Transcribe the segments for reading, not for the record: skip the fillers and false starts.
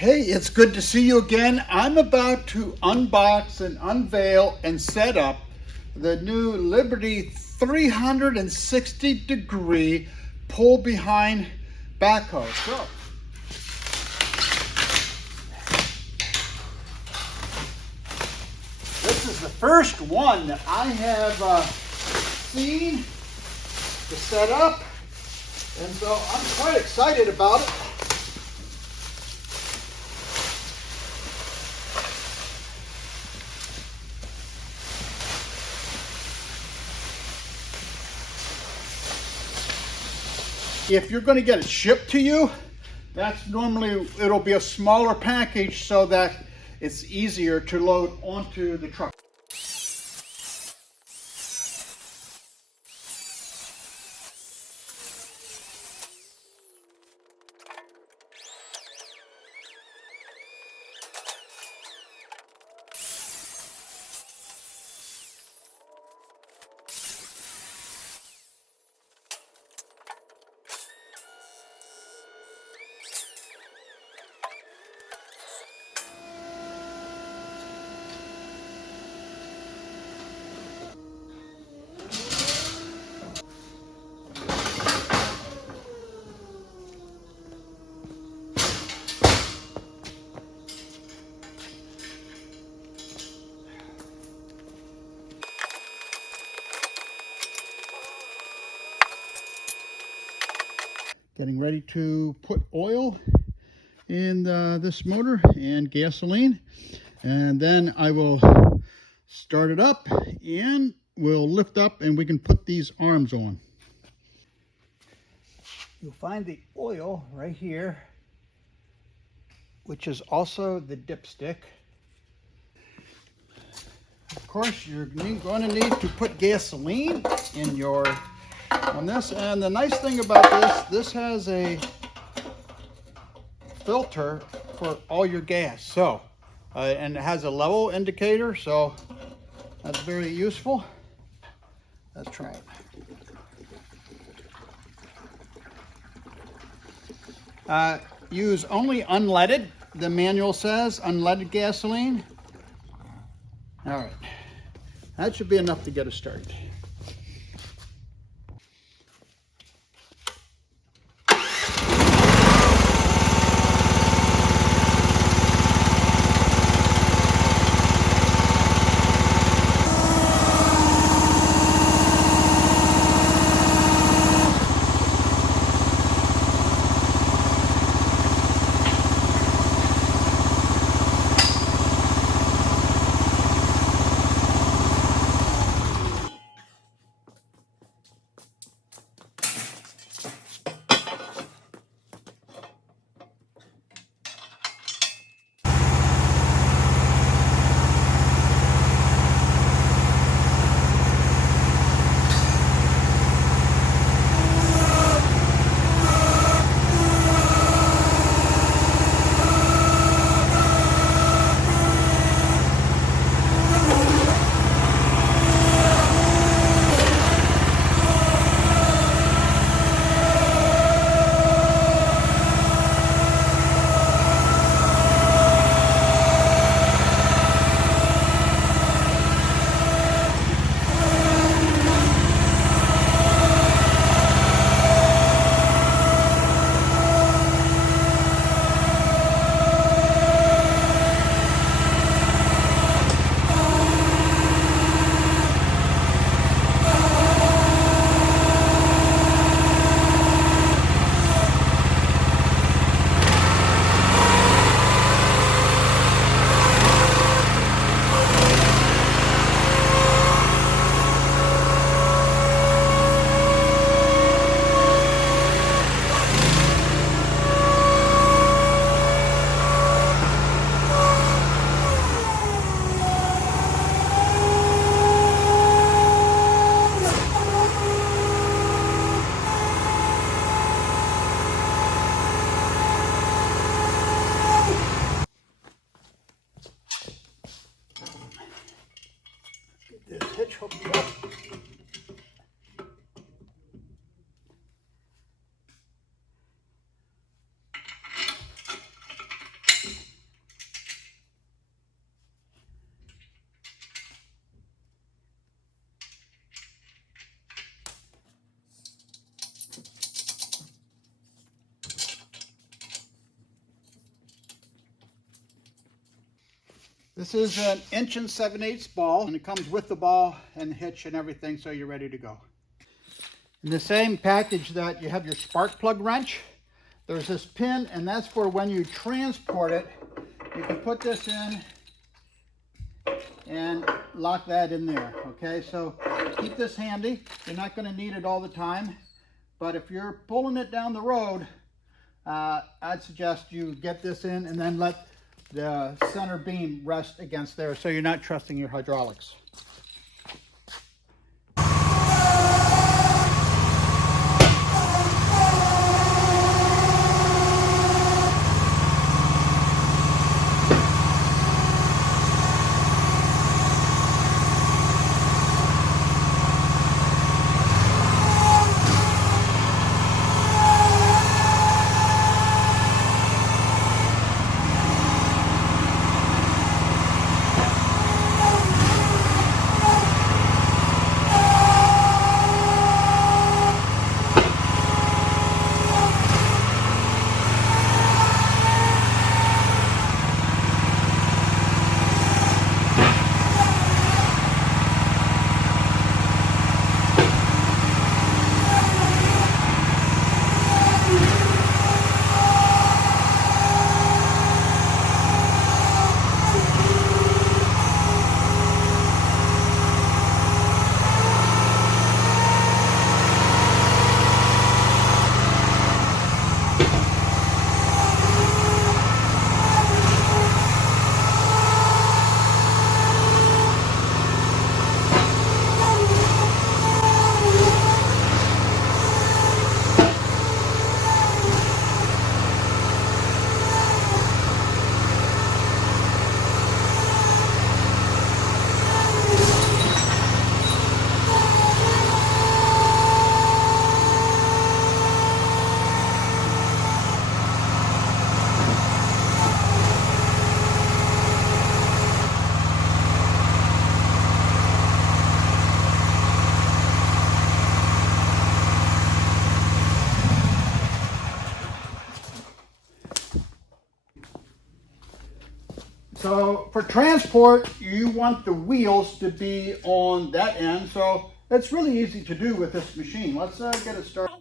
Hey, it's good to see you again. I'm about to unbox and unveil and set up the new Liberty 360-degree pull behind backhoe. So, this is the first one that I have seen to set up, and so I'm quite excited about it. If you're going to get it shipped to you, that's normally, it'll be a smaller package so that it's easier to load onto the truck. Getting ready to put oil in this motor and gasoline, and then I will start it up and we'll lift up and we can put these arms on. You'll find the oil right here, which is also the dipstick. Of course, you're going to need to put gasoline in on this, and the nice thing about this has a filter for all your gas, so and it has a level indicator, so that's very useful. Let's try it. Use only unleaded, the manual says, unleaded gasoline. All right, that should be enough to get us started. This is an 1 7/8" ball, and it comes with the ball and hitch and everything, so you're ready to go. In the same package that you have your spark plug wrench, there's this pin, and that's for when you transport it. You can put this in and lock that in there, okay? So keep this handy. You're not going to need it all the time, but if you're pulling it down the road, I'd suggest you get this in and then let the center beam rest against there so you're not trusting your hydraulics. So for transport, you want the wheels to be on that end. So it's really easy to do with this machine. Let's get it started.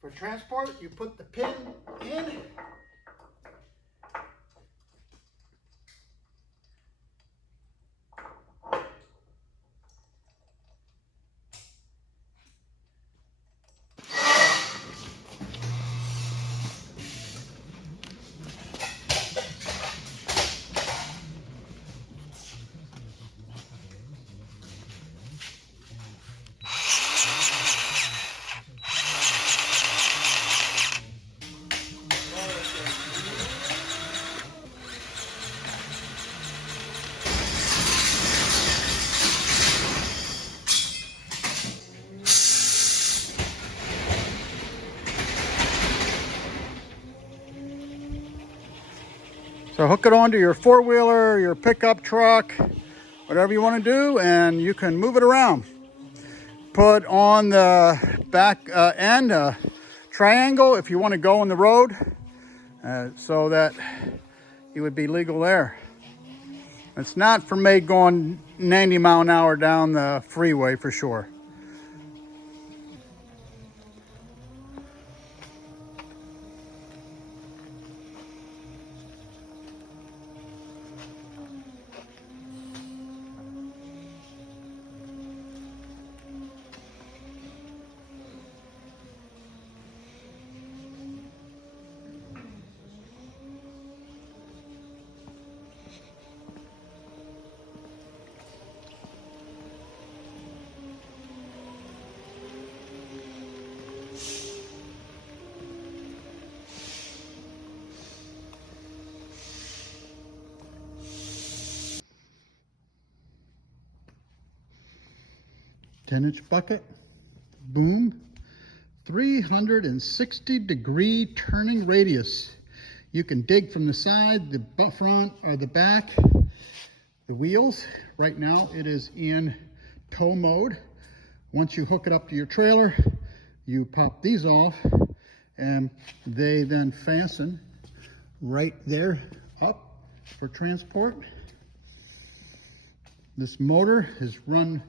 For transport, you put the pin in, So hook it onto your four-wheeler, your pickup truck, whatever you want to do, and you can move it around. Put on the back end a triangle if you want to go on the road, so that you would be legal there. It's not for me going 90 mile an hour down the freeway for sure. Ten-inch bucket, boom, 360-degree turning radius. You can dig from the side, the front, or the back. The wheels, right now it is in tow mode. Once you hook it up to your trailer, you pop these off, and they then fasten right there up for transport. This motor is run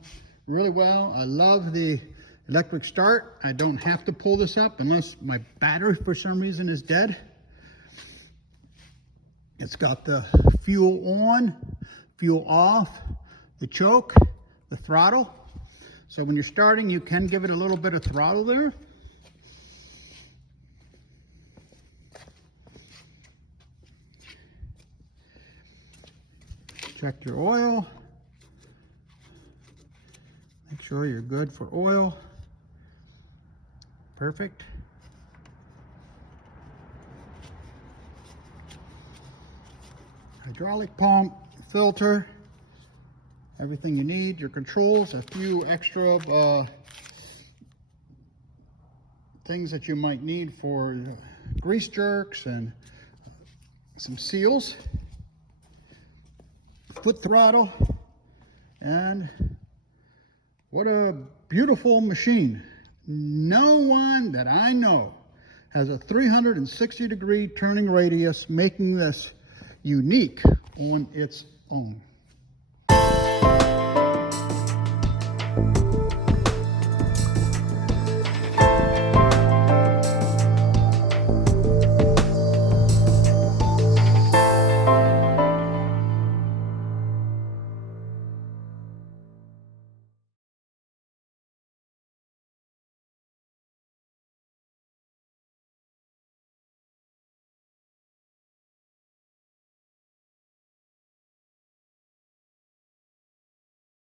really well. I love the electric start. I don't have to pull this up unless my battery for some reason is dead. It's got the fuel on, fuel off, the choke, the throttle. So when you're starting, you can give it a little bit of throttle there. Check your oil. Make sure you're good for oil. Perfect. Hydraulic pump, filter, everything you need, your controls, a few extra things that you might need for grease jerks and some seals, foot throttle, and what a beautiful machine. No one that I know has a 360-degree turning radius, making this unique on its own.